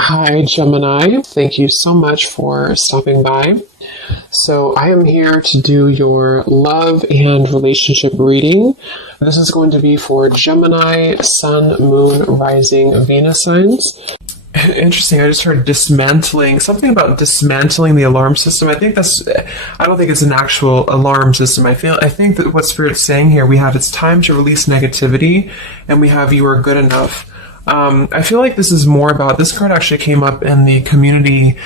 Hi, Gemini. Thank you so much for stopping by. So, I am here to do your love and relationship reading. This is going to be for Gemini, Sun, Moon, Rising, Venus signs. Interesting. I just heard dismantling, something about dismantling the alarm system. I don't think it's an actual alarm system. I think that what Spirit's saying here, we have it's time to release negativity, and we have you are good enough. I feel like this is more about, this card actually came up in the community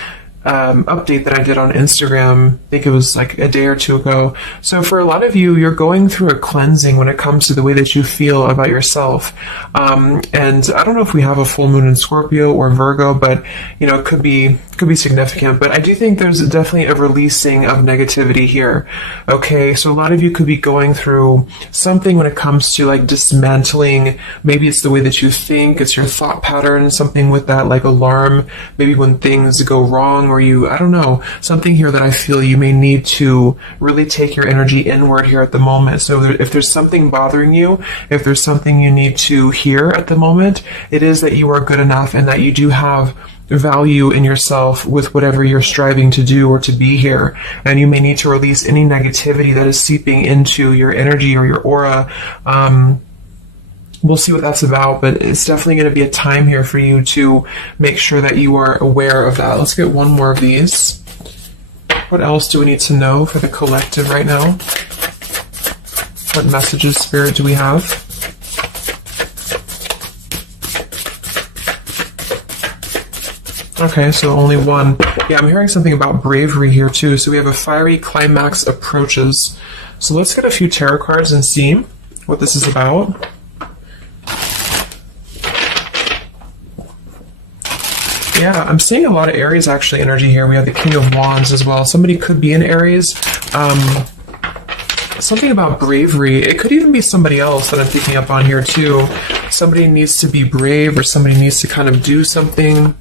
update that I did on Instagram. I think it was like a day or two ago. So for a lot of you, you're going through a cleansing when it comes to the way that you feel about yourself. And I don't know if we have a full moon in Scorpio or Virgo, but it could be significant. But I do think there's definitely a releasing of negativity here. Okay, so a lot of you could be going through something when it comes to like dismantling. Maybe it's the way that you think, it's your thought pattern, something with that like alarm, maybe when things go wrong, or I don't know, something here that I feel you may need to really take your energy inward here at the moment. So if there's something bothering you, if there's something you need to hear at the moment, it is that you are good enough and that you do have value in yourself with whatever you're striving to do or to be here. And you may need to release any negativity that is seeping into your energy or your aura. We'll see what that's about, but it's definitely going to be a time here for you to make sure that you are aware of that. Let's get one more of these. What else do we need to know for the collective right now? What messages, Spirit, do we have? Okay, so only one. Yeah, I'm hearing something about bravery here too. So we have a fiery climax approaches. So let's get a few tarot cards and see what this is about. Yeah, I'm seeing a lot of Aries actually energy here. We have the King of Wands as well. Somebody could be in Aries. Something about bravery. It could even be somebody else that I'm picking up on here too. Somebody needs to be brave, or somebody needs to kind of do something.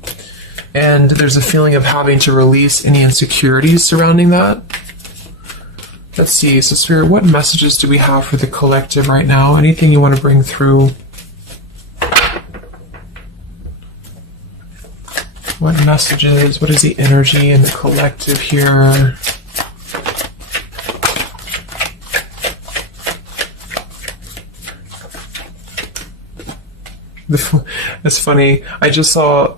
And there's a feeling of having to release any insecurities surrounding that. Let's see. So Spirit, what messages do we have for the collective right now? Anything you want to bring through? What messages, what is the energy in the collective here? It's funny, I just saw,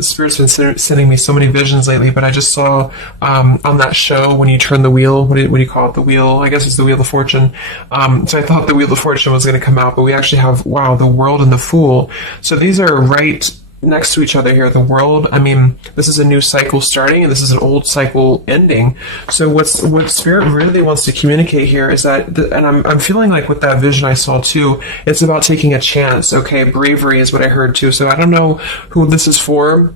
Spirit's been sending me so many visions lately, but I just saw on that show when you turn the wheel, what do you call it? The wheel, I guess it's the Wheel of Fortune. So I thought the Wheel of Fortune was going to come out, but we actually have, wow, the World and the Fool. So these are right next to each other here. The World, I mean, this is a new cycle starting, and this is an old cycle ending. So what Spirit really wants to communicate here is that, and I'm feeling like with that vision I saw too, it's about taking a chance. Okay, bravery is what I heard too. So I don't know who this is for,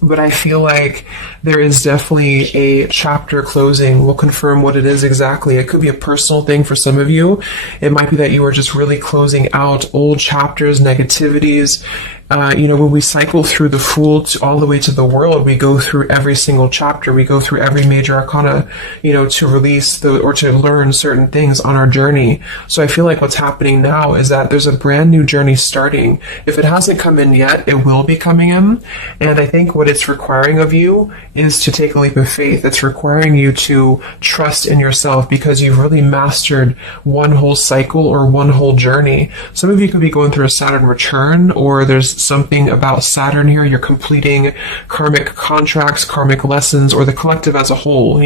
but I feel like there is definitely a chapter closing. We'll confirm what it is exactly. It could be a personal thing for some of you. It might be that you are just really closing out old chapters, negativities. When we cycle through the Fool all the way to the World, we go through every single chapter. We go through every major arcana, to release or to learn certain things on our journey. So I feel like what's happening now is that there's a brand new journey starting. If it hasn't come in yet, it will be coming in. And I think what it's requiring of you is to take a leap of faith. It's requiring you to trust in yourself, because you've really mastered one whole cycle or one whole journey. Some of you could be going through a Saturn return, or there's something about Saturn here. You're completing karmic contracts, karmic lessons, or the collective as a whole,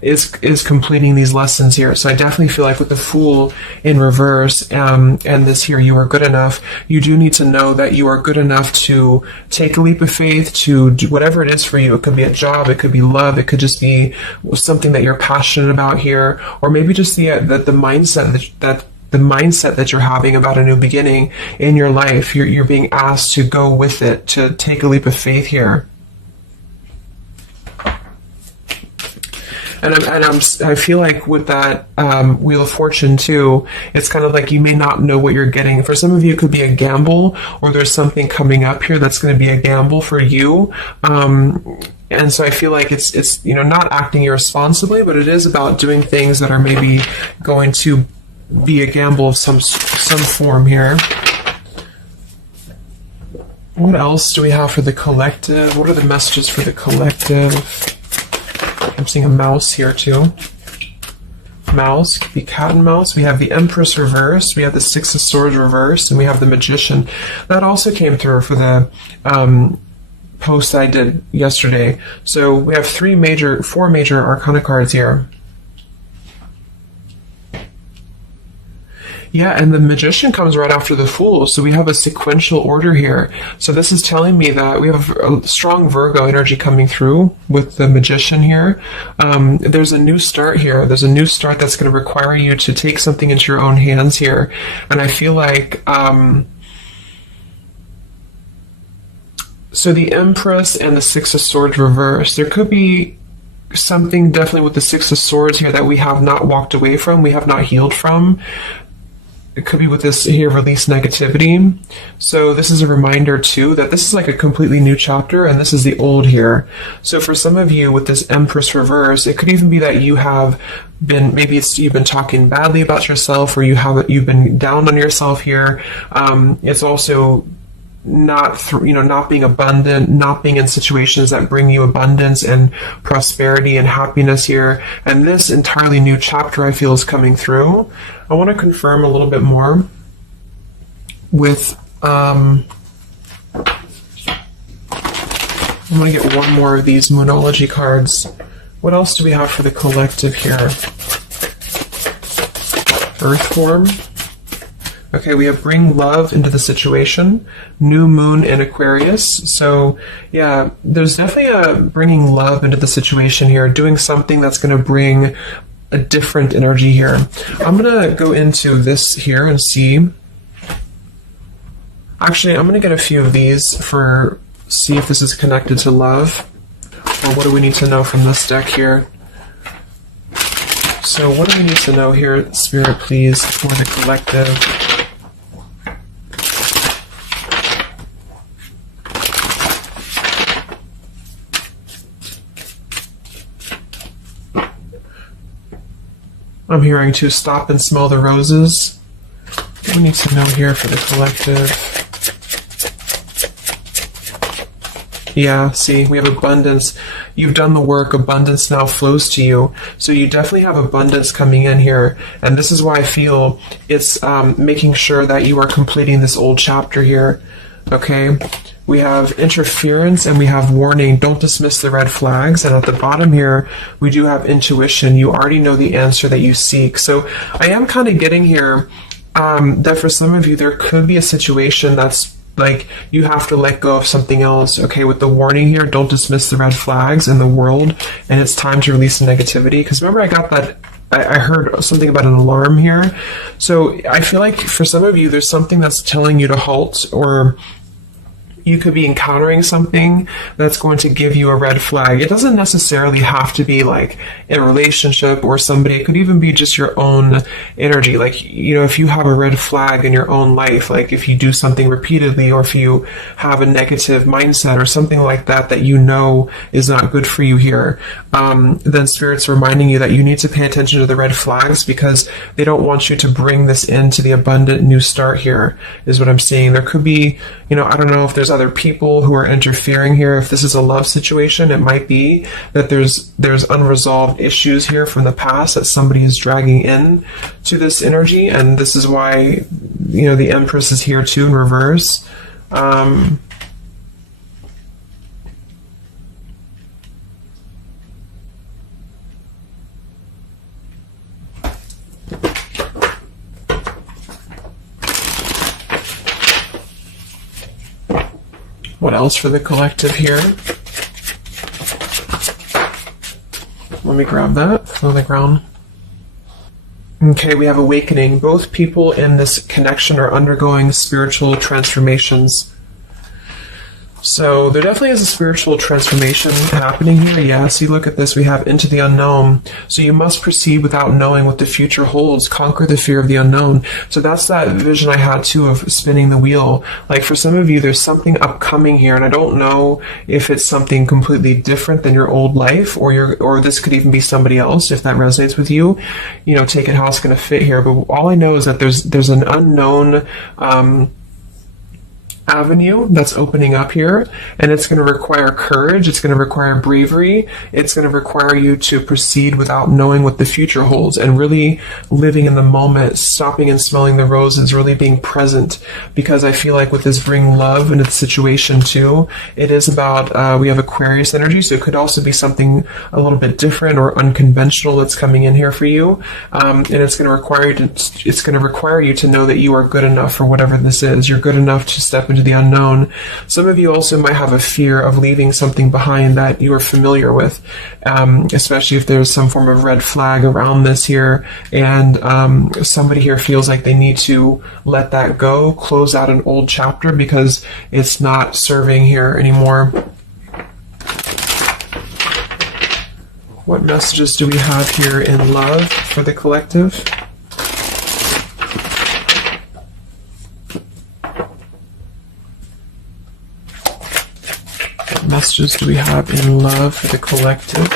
is completing these lessons here. So I definitely feel like with the Fool in reverse, and this here, you are good enough. You do need to know that you are good enough to take a leap of faith, to do whatever it is for you. It could be a job, it could be love, it could just be something that you're passionate about here, or maybe just the mindset that you're having about a new beginning in your life. You're being asked to go with it, to take a leap of faith here. And I feel like with that Wheel of Fortune too, it's kind of like you may not know what you're getting. For some of you, it could be a gamble, or there's something coming up here that's going to be a gamble for you. And so I feel like it's not acting irresponsibly, but it is about doing things that are maybe going to be a gamble of some form here. What else do we have for the collective? What are the messages for the collective? I'm seeing a mouse here too. Mouse, could be cat and mouse. We have the Empress reversed, we have the Six of Swords reversed, and we have the Magician. That also came through for the post I did yesterday. So we have four major Arcana cards here. Yeah, and the Magician comes right after the Fool, so we have a sequential order here. So this is telling me that we have a strong Virgo energy coming through with the Magician here. There's a new start here. There's a new start that's going to require you to take something into your own hands here. And I feel like... so the Empress and the Six of Swords reversed. There could be something definitely with the Six of Swords here that we have not walked away from, we have not healed from. It could be with this here, release negativity. So this is a reminder too that this is like a completely new chapter, and this is the old here. So for some of you with this Empress reverse, it could even be that you have been, maybe you've been talking badly about yourself, or you've been down on yourself here. It's also not being abundant, not being in situations that bring you abundance and prosperity and happiness here. And this entirely new chapter I feel is coming through. I want to confirm a little bit more with, I'm going to get one more of these Moonology cards. What else do we have for the collective here? Earth form. Okay, we have bring love into the situation, new moon in Aquarius. So yeah, there's definitely a bringing love into the situation here, doing something that's going to bring a different energy here. I'm going to go into this here and see. Actually, I'm going to get a few of these see if this is connected to love, or what do we need to know from this deck here. So what do we need to know here, Spirit, please, for the collective? I'm hearing to stop and smell the roses. What do we need to know here for the collective? Yeah, see, we have abundance. You've done the work. Abundance now flows to you. So you definitely have abundance coming in here. And this is why I feel it's making sure that you are completing this old chapter here. Okay? We have interference and we have warning. Don't dismiss the red flags. And at the bottom here, we do have intuition. You already know the answer that you seek. So I am kind of getting here that for some of you, there could be a situation that's like you have to let go of something else. Okay, with the warning here, don't dismiss the red flags in the world. And it's time to release the negativity. Because remember, I got that. I heard something about an alarm here. So I feel like for some of you, there's something that's telling you to halt, or you could be encountering something that's going to give you a red flag. It doesn't necessarily have to be like a relationship or somebody. It could even be just your own energy. Like, you know, if you have a red flag in your own life, like if you do something repeatedly, or if you have a negative mindset or something like that, that you know is not good for you here, then Spirit's reminding you that you need to pay attention to the red flags, because they don't want you to bring this into the abundant new start here, is what I'm seeing. There could be, you know, I don't know if there's other people who are interfering here. If this is a love situation, it might be that there's unresolved issues here from the past that somebody is dragging in to this energy, and this is why, you know, the Empress is here too in reverse. What else for the collective here? Let me grab that on the ground. Okay, we have awakening. Both people in this connection are undergoing spiritual transformations. So there definitely is a spiritual transformation happening here. Yeah, see, look at this. We have into the unknown. So you must proceed without knowing what the future holds. Conquer the fear of the unknown. So that's that vision I had too of spinning the wheel. Like for some of you, there's something upcoming here, and I don't know if it's something completely different than your old life, or this could even be somebody else. If that resonates with you, you know, take it how it's going to fit here. But all I know is that there's an unknown avenue that's opening up here, and it's going to require courage, it's going to require bravery, it's going to require you to proceed without knowing what the future holds, and really living in the moment, stopping and smelling the roses, really being present. Because I feel like with this bring love into the situation too, it is about we have Aquarius energy, so it could also be something a little bit different or unconventional that's coming in here for you, and it's going to require you to know that you are good enough for whatever this is. You're good enough to step into the unknown. Some of you also might have a fear of leaving something behind that you are familiar with, especially if there's some form of red flag around this here, and somebody here feels like they need to let that go, close out an old chapter because it's not serving here anymore. What messages do we have here in love for the collective? Messages do we have in love for the collective?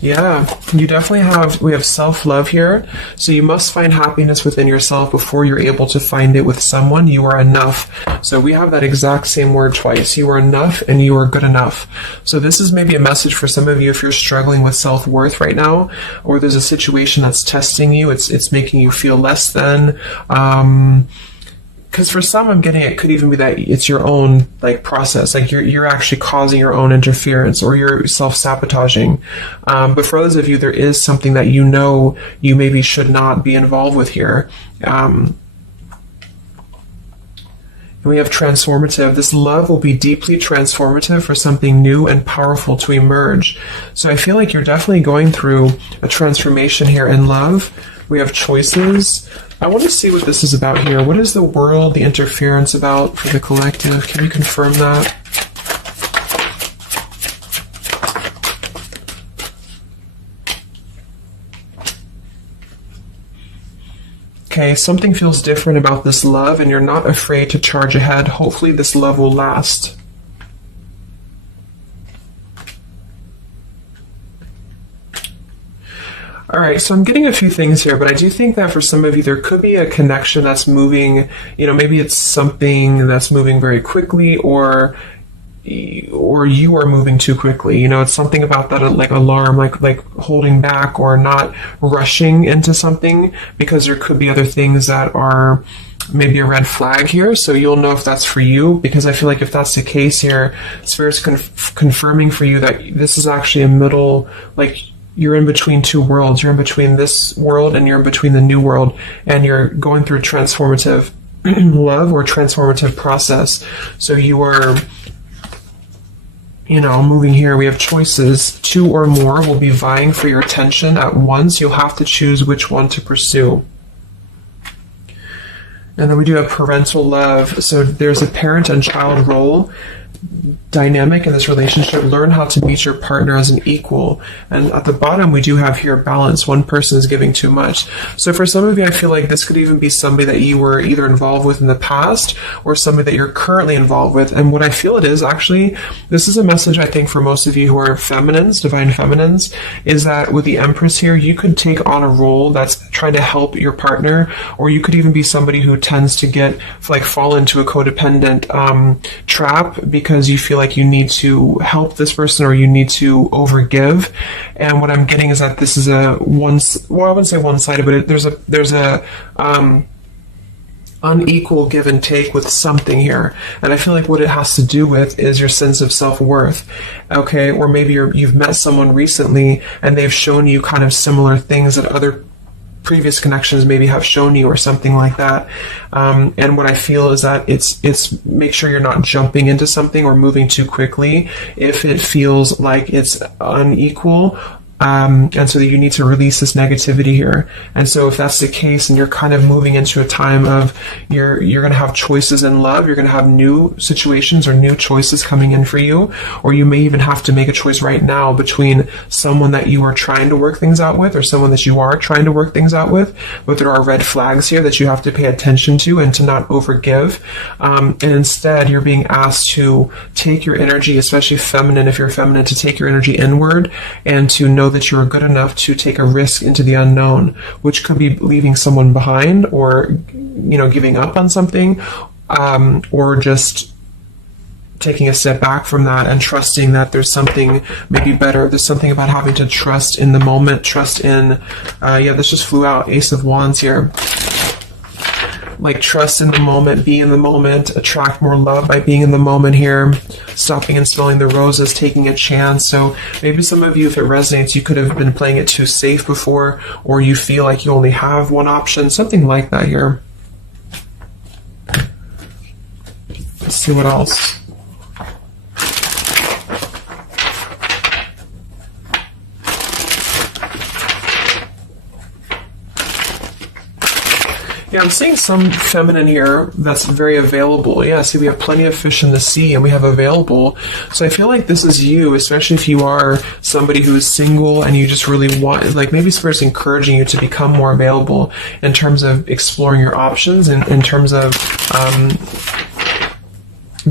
Yeah, you definitely we have self-love here. So you must find happiness within yourself before you're able to find it with someone. You are enough. So we have that exact same word twice. You are enough and you are good enough. So this is maybe a message for some of you if you're struggling with self-worth right now, or there's a situation that's testing you. It's making you feel less than. Because for some, I'm getting it could even be that it's your own process, you're actually causing your own interference, or you're self-sabotaging. But for others of you, there is something that you know you maybe should not be involved with here. And we have transformative. This love will be deeply transformative for something new and powerful to emerge. So I feel like you're definitely going through a transformation here in love. We have choices. I want to see what this is about here. What is the world, the interference about for the collective? Can you confirm that? Okay, something feels different about this love, and you're not afraid to charge ahead. Hopefully this love will last. All right, so I'm getting a few things here, but I do think that for some of you, there could be a connection that's moving, maybe it's something that's moving very quickly, or you are moving too quickly. It's something about that, alarm, like holding back or not rushing into something, because there could be other things that are maybe a red flag here. So you'll know if that's for you, because I feel like if that's the case here, Spirit's confirming for you that this is actually a middle, you're in between two worlds. You're in between this world and you're in between the new world, and you're going through transformative love or transformative process. So you are, moving here. We have choices. Two or more will be vying for your attention at once. You'll have to choose which one to pursue. And then we do have parental love. So there's a parent and child role dynamic in this relationship. Learn how to meet your partner as an equal. And at the bottom, we do have here balance. One person is giving too much. So for some of you, I feel like this could even be somebody that you were either involved with in the past or somebody that you're currently involved with. And what I feel it is, actually, this is a message I think for most of you who are feminines, divine feminines, is that with the Empress here, you could take on a role that's trying to help your partner, or you could even be somebody who tends to fall into a codependent trap because you feel like you need to help this person or you need to overgive. And what I'm getting is that this is I wouldn't say one-sided, but there's a unequal give and take with something here. And I feel like what it has to do with is your sense of self-worth. Okay, or maybe you've met someone recently and they've shown you kind of similar things that other previous connections maybe have shown you, or something like that. And what I feel is that it's make sure you're not jumping into something or moving too quickly if it feels like it's unequal. And so that you need to release this negativity here. And so if that's the case and you're kind of moving into a time of you're going to have choices in love, you're going to have new situations or new choices coming in for you, or you may even have to make a choice right now between someone that you are trying to work things out with or someone that you are trying to work things out with. But there are red flags here that you have to pay attention to and to not overgive. And instead, you're being asked to take your energy, especially feminine, if you're feminine, to take your energy inward and to know that you're good enough to take a risk into the unknown, which could be leaving someone behind or, giving up on something. or just taking a step back from that and trusting that there's something maybe better. There's something about having to trust in the moment, trust in, this just flew out, Ace of Wands here. Like trust in the moment, be in the moment, attract more love by being in the moment here, stopping and smelling the roses, taking a chance. So maybe some of you, if it resonates, you could have been playing it too safe before, or you feel like you only have one option, something like that here. Let's see what else. Yeah, I'm seeing some feminine here that's very available. Yeah, see, we have plenty of fish in the sea and we have available. So I feel like this is you, especially if you are somebody who is single and you just really want, like maybe Spirit's encouraging you to become more available in terms of exploring your options and in terms of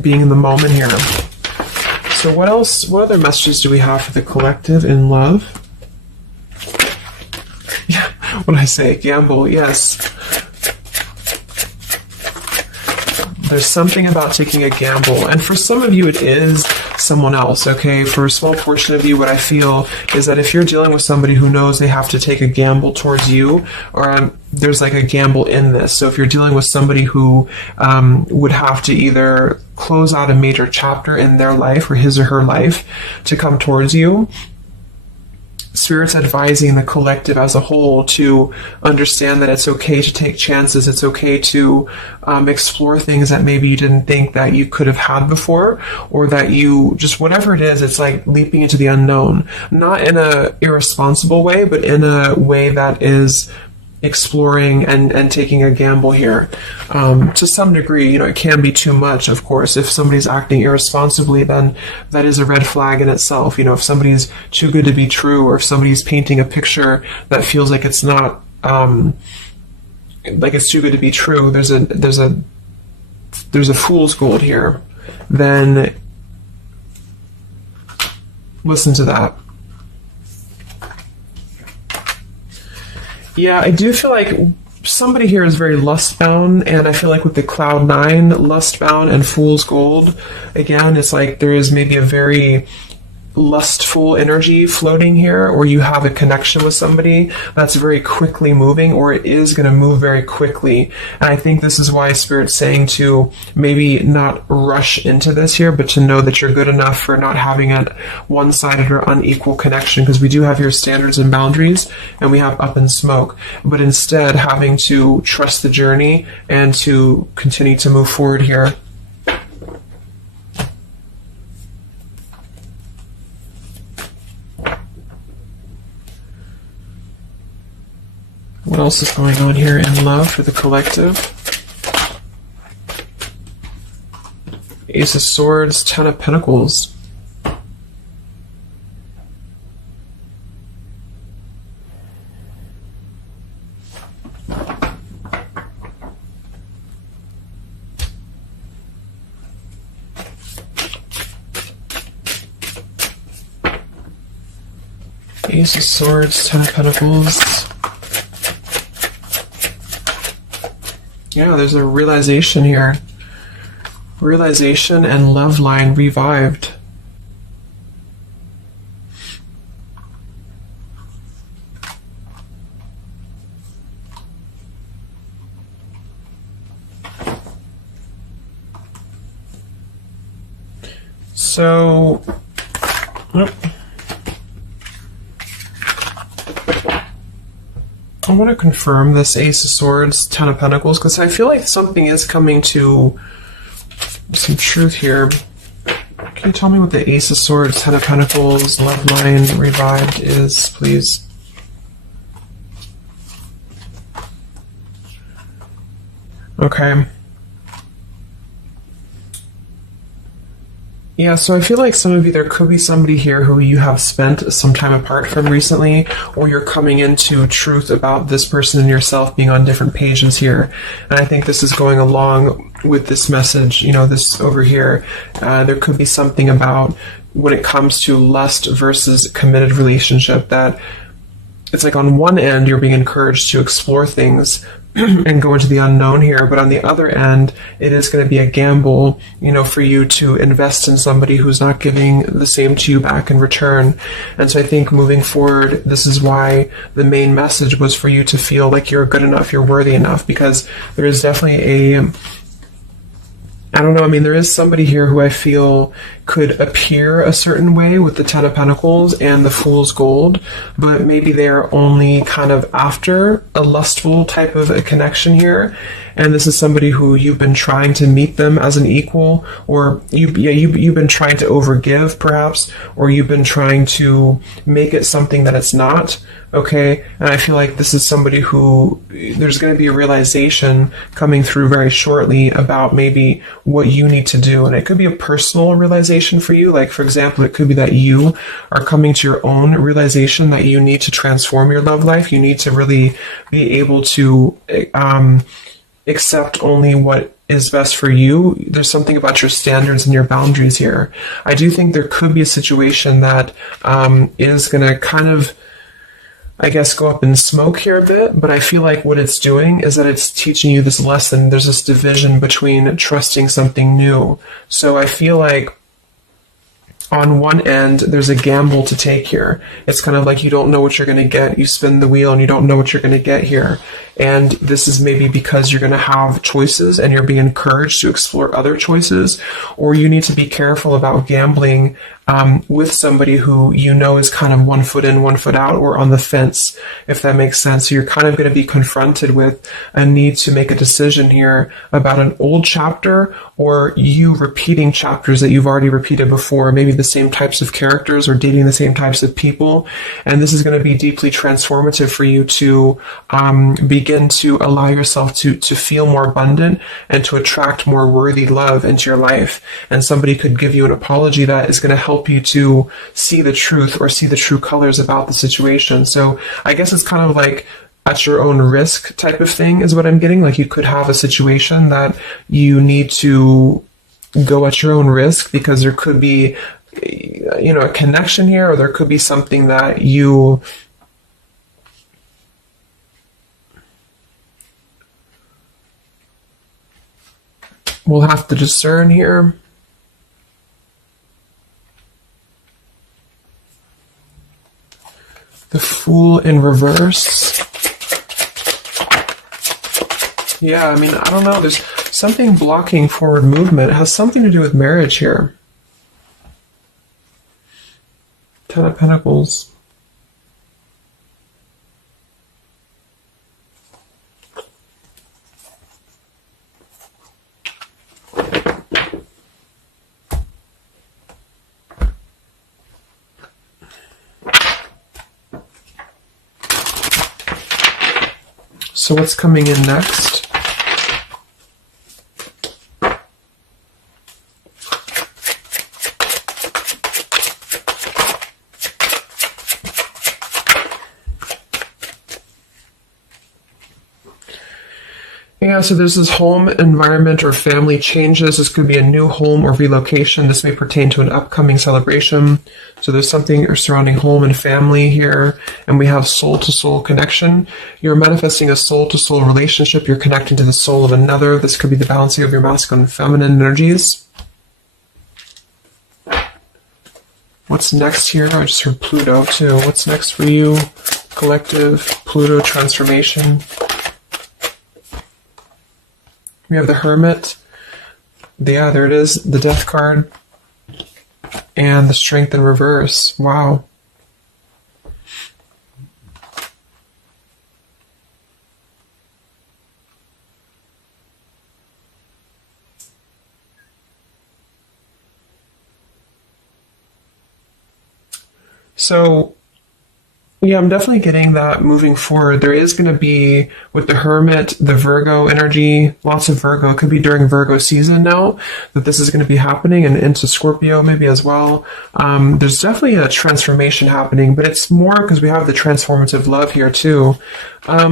being in the moment here. So what else, what other messages do we have for the collective in love? Yeah, what did I say? Gamble, yes. There's something about taking a gamble. And for some of you, it is someone else, okay? For a small portion of you, what I feel is that if you're dealing with somebody who knows they have to take a gamble towards you, or there's like a gamble in this. So if you're dealing with somebody who would have to either close out a major chapter in their life or his or her life to come towards you, Spirit's advising the collective as a whole to understand that it's okay to take chances. It's okay to explore things that maybe you didn't think that you could have had before, or that you just, whatever it is, it's like leaping into the unknown. Not in a irresponsible way, but in a way that is exploring and taking a gamble here. To some degree, it can be too much, of course. If somebody's acting irresponsibly, then that is a red flag in itself. If somebody's too good to be true, or if somebody's painting a picture that feels like it's not, like it's too good to be true, there's a fool's gold here, then listen to that. Yeah, I do feel like somebody here is very lust-bound, and I feel like with the Cloud 9, lust-bound and Fool's Gold, again, it's like there is maybe a very lustful energy floating here, or you have a connection with somebody that's very quickly moving, or it is going to move very quickly. And I think this is why Spirit's saying to maybe not rush into this here, but to know that you're good enough for not having a one-sided or unequal connection, because we do have your standards and boundaries, and we have up and smoke, but instead having to trust the journey and to continue to move forward here. What else is going on here in love for the collective? Ace of Swords, Ten of Pentacles. Ace of Swords, Ten of Pentacles. Yeah, there's a realization here. Realization and love line revived. So, I want to confirm this Ace of Swords, Ten of Pentacles, because I feel like something is coming to some truth here. Can you tell me what the Ace of Swords, Ten of Pentacles, love line revived is, please? Okay. Yeah, so I feel like some of you, there could be somebody here who you have spent some time apart from recently, or you're coming into truth about this person and yourself being on different pages here. And I think this is going along with this message, this over here. There could be something about when it comes to lust versus committed relationship that it's like on one end you're being encouraged to explore things, and go into the unknown here. But on the other end, it is going to be a gamble, for you to invest in somebody who's not giving the same to you back in return. And so I think moving forward, this is why the main message was for you to feel like you're good enough, you're worthy enough, because there is definitely I don't know. I mean, there is somebody here who I feel could appear a certain way with the Ten of Pentacles and the Fool's Gold, but maybe they're only kind of after a lustful type of a connection here. And this is somebody who you've been trying to meet them as an equal, or you've been trying to overgive, perhaps, or you've been trying to make it something that it's not. Okay, and I feel like this is somebody who there's going to be a realization coming through very shortly about maybe what you need to do. And it could be a personal realization for you. Like, for example, it could be that you are coming to your own realization that you need to transform your love life. You need to really be able to accept only what is best for you. There's something about your standards and your boundaries here. I do think there could be a situation that is going to kind of, I guess, go up in smoke here a bit, but I feel like what it's doing is that it's teaching you this lesson. There's this division between trusting something new. So I feel like on one end, there's a gamble to take here. It's kind of like you don't know what you're going to get. You spin the wheel and you don't know what you're going to get here. And this is maybe because you're going to have choices and you're being encouraged to explore other choices, or you need to be careful about gambling with somebody who is kind of 1 foot in, 1 foot out, or on the fence, if that makes sense. So you're kind of going to be confronted with a need to make a decision here about an old chapter, or you repeating chapters that you've already repeated before, maybe the same types of characters or dating the same types of people. And this is going to be deeply transformative for you to begin to allow yourself to feel more abundant and to attract more worthy love into your life. And somebody could give you an apology that is going to help you to see the truth or see the true colors about the situation. So I guess it's kind of like at your own risk type of thing is what I'm getting. Like, you could have a situation that you need to go at your own risk because there could be, a connection here, or there could be something that you will have to discern here. The Fool in reverse. Yeah, I mean, I don't know. There's something blocking forward movement. It has something to do with marriage here. Ten of Pentacles. So what's coming in next? Yeah, so there's this home, environment, or family changes. This could be a new home or relocation. This may pertain to an upcoming celebration. So there's something surrounding home and family here. And we have soul-to-soul connection. You're manifesting a soul-to-soul relationship. You're connecting to the soul of another. This could be the balancing of your masculine and feminine energies. What's next here? I just heard Pluto, too. What's next for you? Collective, Pluto, transformation. We have the Hermit. Yeah, there it is. The Death card. And the Strength in reverse. Wow. So, yeah, I'm definitely getting that moving forward. There is going to be, with the Hermit, the Virgo energy, lots of Virgo. It could be during Virgo season now that this is going to be happening, and into Scorpio maybe as well. There's definitely a transformation happening, but it's more because we have the transformative love here too. I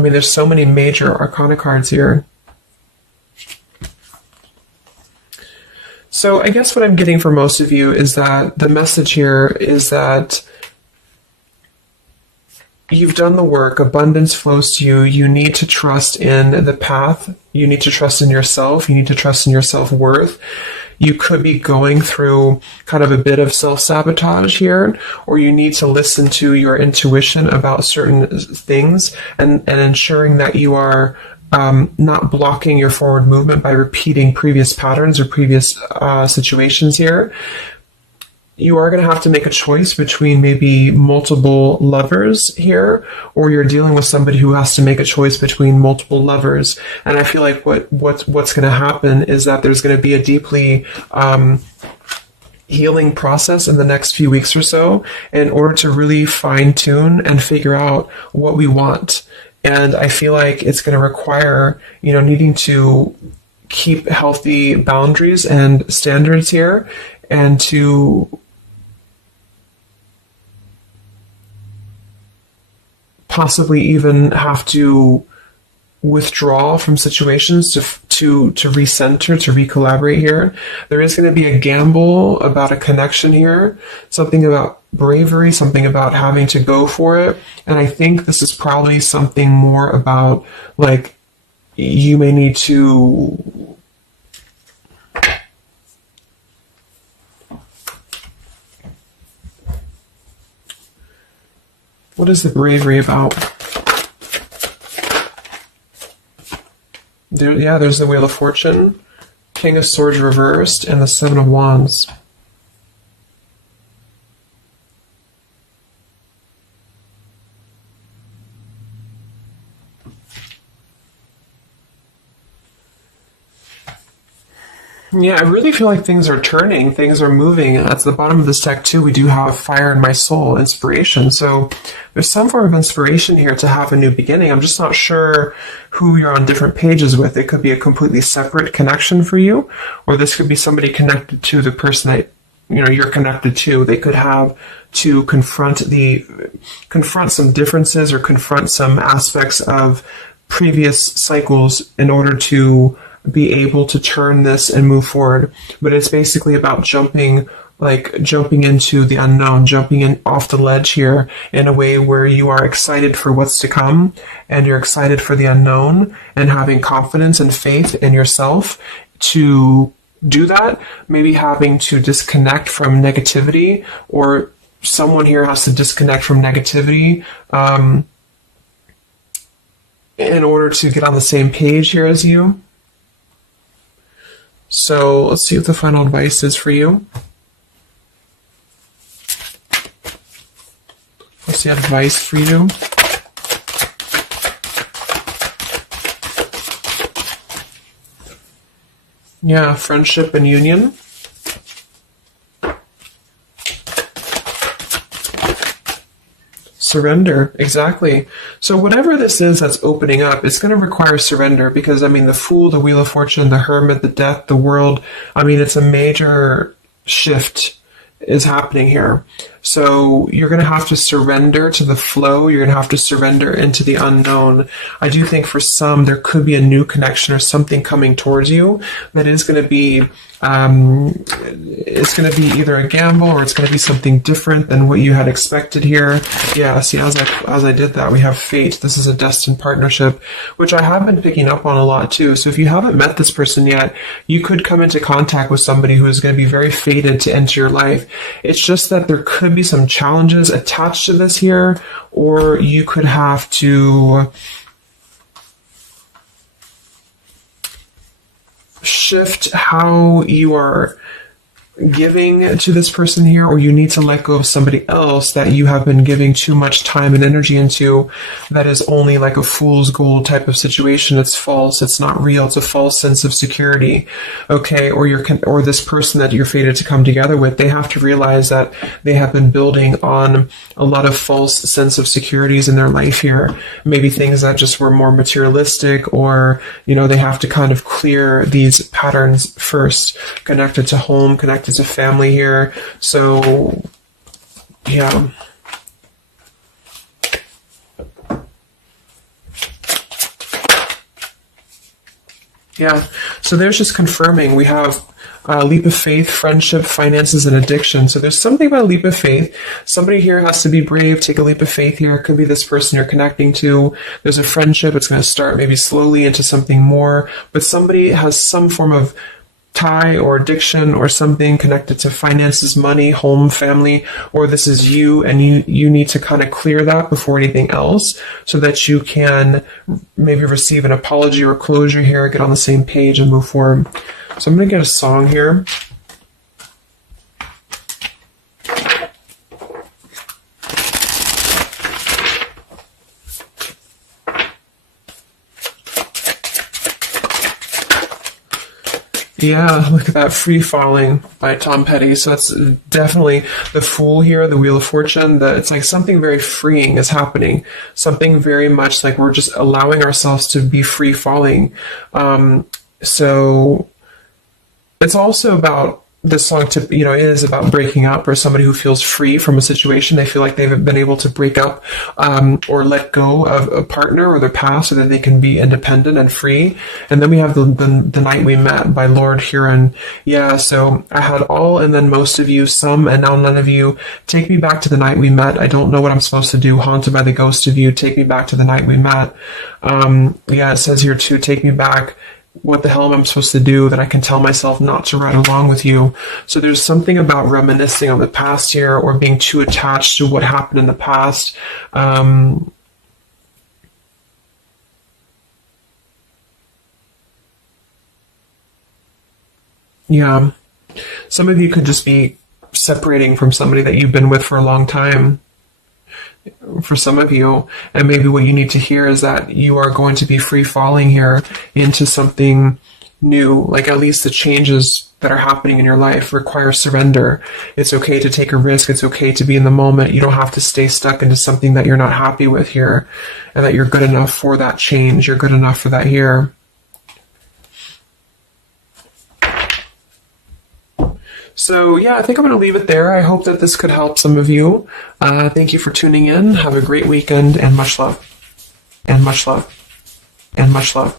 mean, there's so many major arcana cards here. So I guess what I'm getting for most of you is that the message here is that you've done the work, abundance flows to you, you need to trust in the path, you need to trust in yourself, you need to trust in your self-worth. You could be going through kind of a bit of self-sabotage here, or you need to listen to your intuition about certain things and ensuring that you are not blocking your forward movement by repeating previous patterns or previous situations here. You are going to have to make a choice between maybe multiple lovers here, or you're dealing with somebody who has to make a choice between multiple lovers. And I feel like what's going to happen is that there's going to be a deeply healing process in the next few weeks or so in order to really fine tune and figure out what we want. And I feel like it's going to require, needing to keep healthy boundaries and standards here, and to possibly even have to withdraw from situations to recenter, to recollaborate here. There is going to be a gamble about a connection here, something about bravery, something about having to go for it. And I think this is probably something more about, like, you may need to what is the bravery about? There's the Wheel of Fortune, King of Swords reversed, and the Seven of Wands. Yeah, I really feel like things are turning, things are moving. At the bottom of this deck, too, we do have Fire in My Soul, inspiration. So there's some form of inspiration here to have a new beginning. I'm just not sure who you're on different pages with. It could be a completely separate connection for you, or this could be somebody connected to the person that you're connected to. They could have to confront some differences or confront some aspects of previous cycles in order to be able to turn this and move forward. But it's basically about jumping into the unknown, jumping in off the ledge here in a way where you are excited for what's to come, and you're excited for the unknown, and having confidence and faith in yourself to do that. Maybe having to disconnect from negativity, or someone here has to disconnect from negativity in order to get on the same page here as you. So let's see what the final advice is for you. What's the advice for you? Yeah, friendship and union. Surrender, exactly. So whatever this is that's opening up, it's going to require surrender, because, the Fool, the Wheel of Fortune, the Hermit, the Death, the World, it's a major shift is happening here. So you're going to have to surrender to the flow. You're going to have to surrender into the unknown. I do think for some, there could be a new connection or something coming towards you that is going to be, it's going to be either a gamble, or it's going to be something different than what you had expected here. Yeah, see, as I did that, we have fate. This is a destined partnership, which I have been picking up on a lot too. So if you haven't met this person yet, you could come into contact with somebody who is going to be very fated to enter your life. It's just that there could be some challenges attached to this here, or you could have to shift how you are giving to this person here, or you need to let go of somebody else that you have been giving too much time and energy into, that is only like a fool's gold type of situation. It's false, it's not real, it's a false sense of security. Okay, or this person that you're fated to come together with, they have to realize that they have been building on a lot of false sense of securities in their life here. Maybe things that just were more materialistic, or they have to kind of clear these patterns first, connected to home, connected to family here. So yeah, So there's just confirming. We have leap of faith, friendship, finances, and addiction. So there's something about a leap of faith. Somebody here has to be brave, take a leap of faith here. It could be this person you're connecting to. There's a friendship. It's going to start maybe slowly into something more. But somebody has some form of tie or addiction or something connected to finances, money, home, family, or this is you, and you need to kind of clear that before anything else so that you can maybe receive an apology or closure here, get on the same page and move forward. So I'm going to get a song here. Yeah, look at that, Free Falling by Tom Petty. So that's definitely the Fool here, the Wheel of Fortune. It's like something very freeing is happening. Something very much like we're just allowing ourselves to be free falling. So it's also about this song it is about breaking up, or somebody who feels free from a situation. They feel like they've been able to break up or let go of a partner or their past so that they can be independent and free. And then we have the Night We Met by Lord Huron. Yeah, so I had all and then most of you, some and now none of you. Take me back to the night we met. I don't know what I'm supposed to do. Haunted by the ghost of you. Take me back to the night we met. Yeah, it says here too, take me back. What the hell am I supposed to do that I can tell myself not to ride along with you? So there's something about reminiscing on the past here or being too attached to what happened in the past. Yeah. Some of you could just be separating from somebody that you've been with for a long time. For some of you, and maybe what you need to hear is that you are going to be free falling here into something new. Like at least the changes that are happening in your life require surrender. It's okay to take a risk. It's okay to be in the moment. You don't have to stay stuck into something that you're not happy with here, and that you're good enough for that change. You're good enough for that here. So yeah, I think I'm going to leave it there. I hope that this could help some of you. Thank you for tuning in. Have a great weekend, and much love. And much love. And much love.